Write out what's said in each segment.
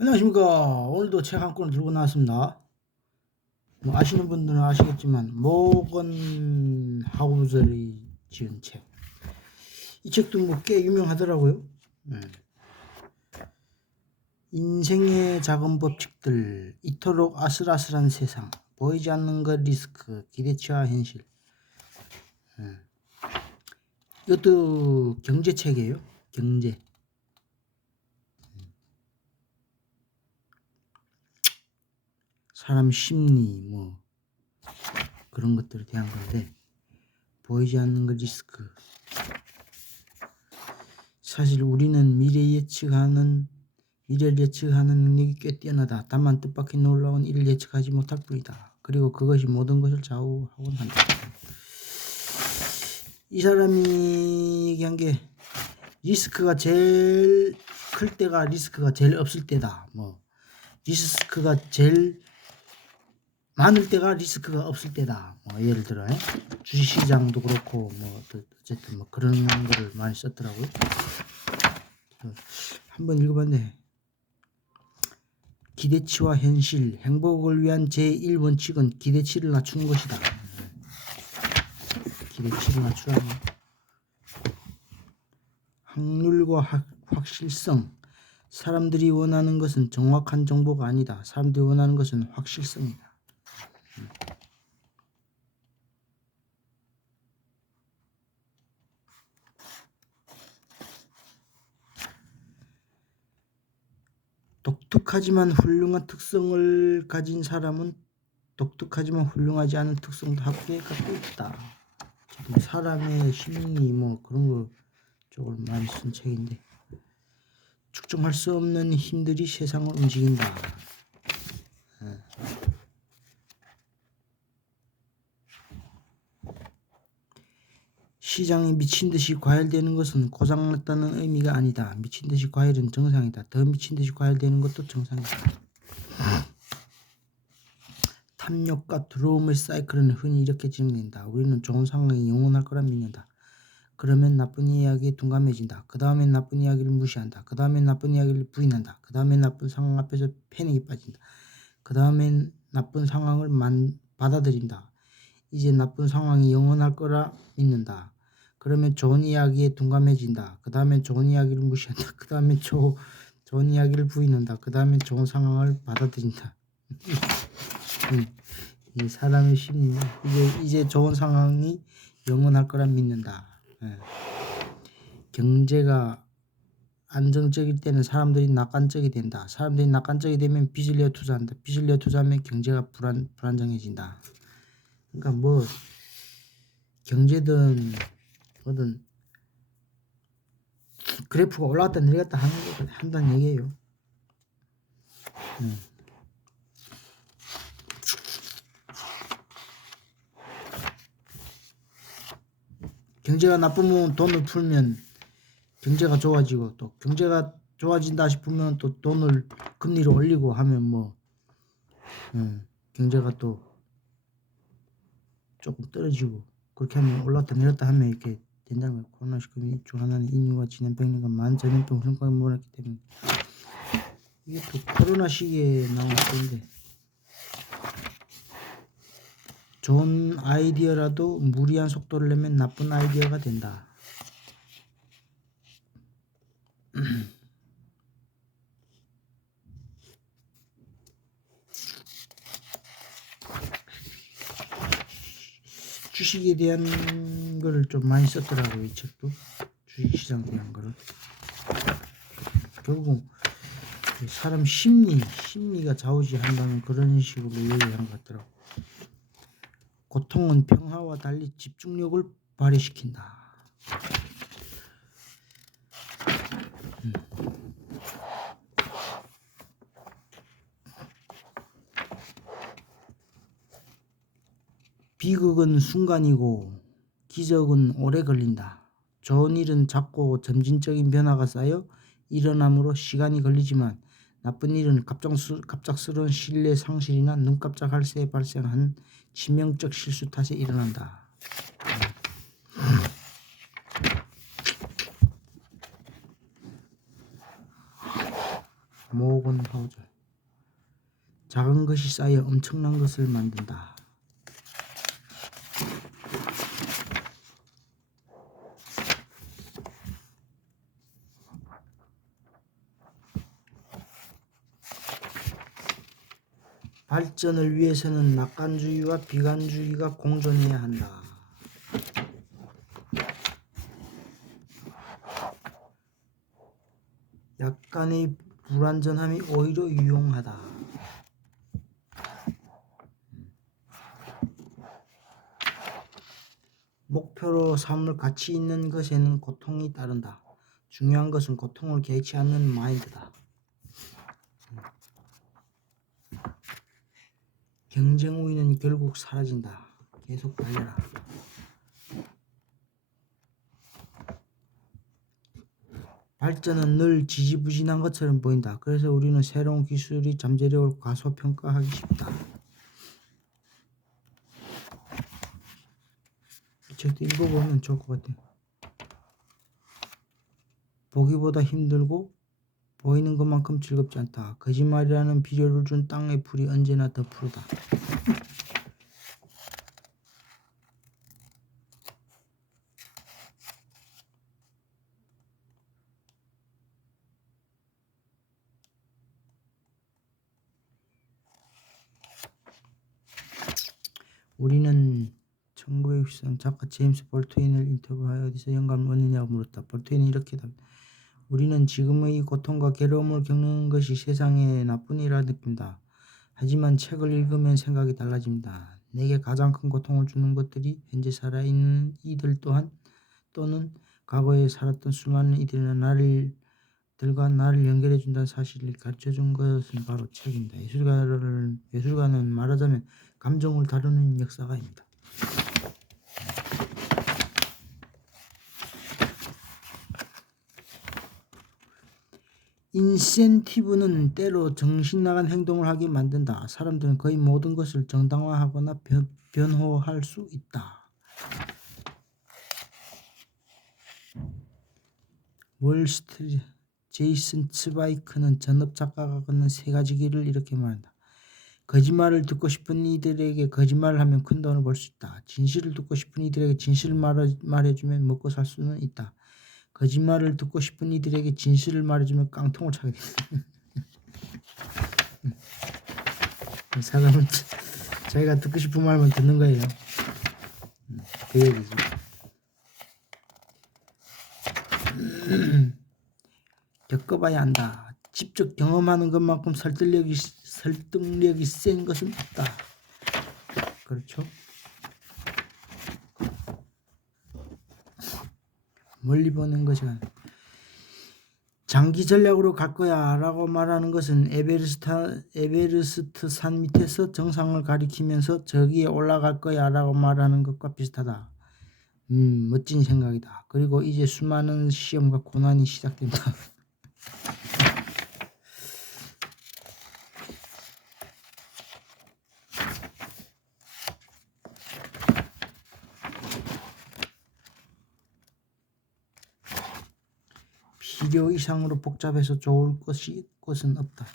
안녕하십니까. 오늘도 책 한 권을 들고 나왔습니다. 뭐 아시는 분들은 아시겠지만 모건 하우젤이 지은 책. 이 책도 뭐 꽤 유명하더라고요. 인생의 작은 법칙들, 이토록 아슬아슬한 세상, 보이지 않는 것 리스크, 기대치와 현실. 이것도 경제책이에요. 경제. 사람 심리 뭐 그런 것들에 대한 건데, 보이지 않는 것 리스크. 사실 우리는 미래를 예측하는 능력이 꽤 뛰어나다. 다만 뜻밖의 놀라운 일을 예측하지 못할 뿐이다. 그리고 그것이 모든 것을 좌우하곤 한다. 이 사람이 얘기한 게 리스크가 제일 클 때가 리스크가 제일 없을 때다. 뭐 리스크가 제일 많을 때가 리스크가 없을 때다. 뭐 예를 들어 주식시장도 그렇고 뭐 어쨌든 뭐 그런 거를 많이 썼더라고요. 한번 읽어봤네. 기대치와 현실, 행복을 위한 제1원칙은 기대치를 낮추는 것이다. 기대치를 낮추라는 확률과 확실성. 사람들이 원하는 것은 정확한 정보가 아니다. 사람들이 원하는 것은 확실성이다. 독특하지만 훌륭한 특성을 가진 사람은 독특하지만 훌륭하지 않은 특성도 함께 갖고 있다. 지금 사람의 심리 뭐 그런 거 쪽을 많이 쓴 책인데, 측정할 수 없는 힘들이 세상을 움직인다. 시장이 미친듯이 과열되는 것은 고장났다는 의미가 아니다. 미친듯이 과열은 정상이다. 더 미친듯이 과열되는 것도 정상이다. 탐욕과 두려움의 사이클은 흔히 이렇게 진행된다. 우리는 좋은 상황이 영원할 거라 믿는다. 그러면 나쁜 이야기에 둔감해진다. 그 다음엔 나쁜 이야기를 무시한다. 그 다음엔 나쁜 이야기를 부인한다. 그 다음엔 나쁜 상황 앞에서 패닉이 빠진다. 그 다음엔 나쁜 상황을 받아들인다. 이제 나쁜 상황이 영원할 거라 믿는다. 그러면 좋은 이야기에 둔감해진다. 그 다음엔 좋은 이야기를 무시한다. 그 다음엔 좋은 이야기를 부인한다. 그 다음엔 좋은 상황을 받아들인다. 이 사람의 심리. 이제 좋은 상황이 영원할 거라 믿는다. 경제가 안정적일 때는 사람들이 낙관적이 된다. 사람들이 낙관적이 되면 빚을 내어 투자한다. 빚을 내어 투자하면 경제가 불안정해진다. 그러니까 뭐 경제든 뭐든 그래프가 올라갔다 내려갔다 한다는 얘기예요. 경제가 나쁘면 돈을 풀면 경제가 좋아지고, 또 경제가 좋아진다 싶으면 또 돈을 금리를 올리고 하면 뭐 경제가 또 조금 떨어지고, 그렇게 하면 올랐다 내렸다 하면 이렇게 된다는 거예요. 코로나19 중 하나는 인류가 지난 100년간 많은 전염병 성과를 몰았기 때문에. 이게 또 코로나 시기에 나온 건데, 좋은 아이디어라도 무리한 속도를 내면 나쁜 아이디어가 된다. 주식에 대한 거를 좀 많이 썼더라고요. 이 책도 주식시장에 대한 거를. 결국 사람 심리가 좌우지한다는 그런 식으로 얘기한 것 같더라고. 고통은 평화와 달리 집중력을 발휘시킨다. 비극은 순간이고 기적은 오래 걸린다. 좋은 일은 작고 점진적인 변화가 쌓여 일어남으로 시간이 걸리지만, 나쁜 일은 갑작스러운 신뢰 상실이나 눈 깜짝할 새에 발생한 치명적 실수 탓에 일어난다. 모건하우절. 작은 것이 쌓여 엄청난 것을 만든다. 발전을 위해서는 낙관주의와 비관주의가 공존해야 한다. 약간의 불완전함이 오히려 유용하다. 목표로 삼을 가치 있는 것에는 고통이 따른다. 중요한 것은 고통을 개의치 않는 마인드다. 경쟁 우위는 결국 사라진다. 계속 달려라. 발전은 늘 지지부진한 것처럼 보인다. 그래서 우리는 새로운 기술이 잠재력을 과소평가하기 쉽다. 이 책도 읽어보면 좋을 것 같아요. 보기보다 힘들고 보이는 것만큼 즐겁지 않다. 거짓말이라는 비료를 준 땅의 풀이 언제나 더 푸르다. 우리는 1963 작가 제임스 볼트윈을 인터뷰하여 어디서 영감을 얻느냐고 물었다. 볼트윈은 이렇게 답했다. 우리는 지금의 고통과 괴로움을 겪는 것이 세상에 나쁜 일이라 느낀다. 하지만 책을 읽으면 생각이 달라집니다. 내게 가장 큰 고통을 주는 것들이 현재 살아있는 이들 또는 과거에 살았던 수많은 이들과 나를 연결해준다는 사실을 가르쳐준 것은 바로 책입니다. 예술가는 말하자면 감정을 다루는 역사가입니다. 인센티브는 때로 정신나간 행동을 하게 만든다. 사람들은 거의 모든 것을 정당화하거나 변호할 수 있다. 월스트리트 제이슨 츠바이크는 전업 작가가 걷는 세 가지 길을 이렇게 말한다. 거짓말을 듣고 싶은 이들에게 거짓말을 하면 큰 돈을 벌 수 있다. 진실을 듣고 싶은 이들에게 진실을 말해주면 먹고 살 수는 있다. 거짓말을 듣고 싶은 이들에게 진실을 말해주면 깡통을 차게 된다. 사람은 자기가 듣고 싶은 말만 듣는 거예요. 그 얘기지. 겪어봐야 한다. 직접 경험하는 것만큼 설득력이 센 것은 없다. 그렇죠? 멀리 보는 것이 아니라 장기 전략으로 갈 거야 라고 말하는 것은 에베레스트 산 밑에서 정상을 가리키면서 저기에 올라갈 거야 라고 말하는 것과 비슷하다. 멋진 생각이다. 그리고 이제 수많은 시험과 고난이 시작된다. 필요 이상으로 복잡해서 좋을 것은 없다.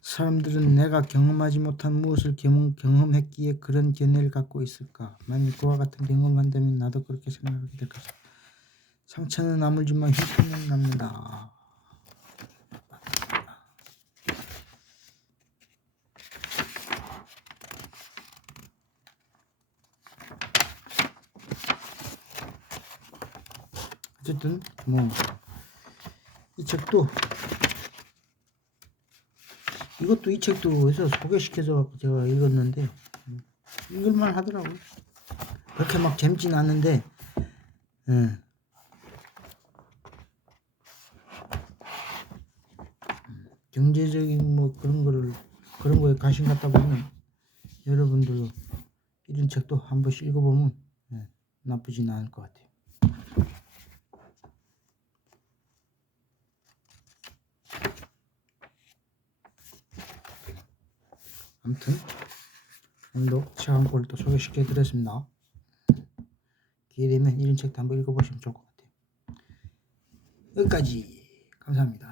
사람들은 내가 경험하지 못한 무엇을 경험했기에 그런 견해를 갖고 있을까? 만일 그와 같은 경험을 한다면 나도 그렇게 생각하게 될 것이다. 상처는 아물지만 흉터는 남는다. 어쨌든 이 책도 이것도 이 책도 해서 소개시켜서 제가 읽었는데 읽을만 하더라고요. 그렇게 막 재밌진 않은데 경제적인 그런 거에 관심 갖다 보면 여러분들도 이런 책도 한 번씩 읽어보면 나쁘진 않을 것 같아요. 아무튼 오늘도 책 한 권을 또 소개시켜 드렸습니다. 기회 되면 이런 책도 한번 읽어보시면 좋을 것 같아요. 여기까지. 감사합니다.